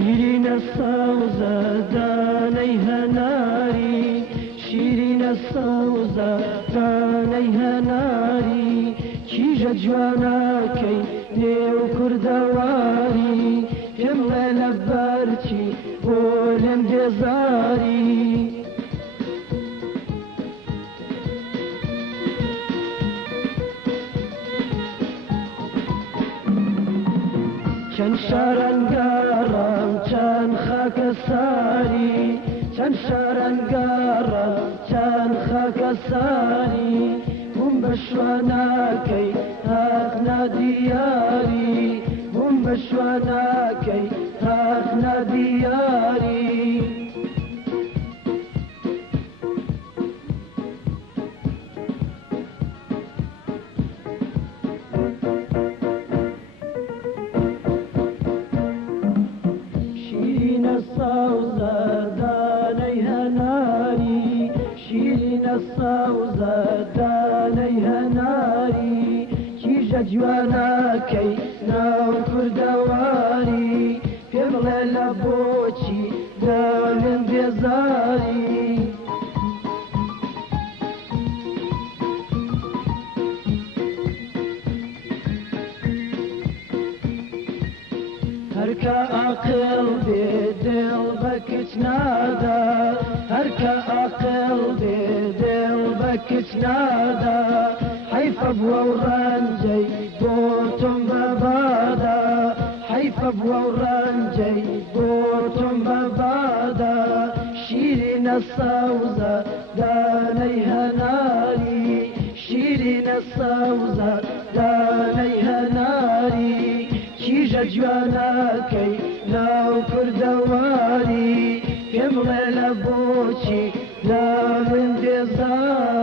شيرين الصوزة دانيها ناري، شيرين الصوزة دانيها ناري، كيجا جواناكي نيو كردواري، كملا لبارتي بولم بيزاري. چەند شارەنگارم چەند خاکە ساری، چەند شارەنگارم چەند خاکە ساری، بووم بە شواناکەی تاقنا دیاری، بووم بە شواناکەی تاقنا دیاری. شيرين الصوزة دانيها ناري، شيرين الصوزة دانيها ناري، كيجا جواناكي ناو كردواري، بيملي لبوتي دالم بيزاري. هركا عقل بدل بكت نادا، هركا عقل بدل بكت نادا، حيفا بورانجي بوتم ببادا، حيفا بورانجي بوتم ببادا. شيرين الصوزة دانيها ناري، شيرين الصوزة دانيها ناري، كيجا جواناكي ناو كردواري، كملا لبوتي لا من بيزار.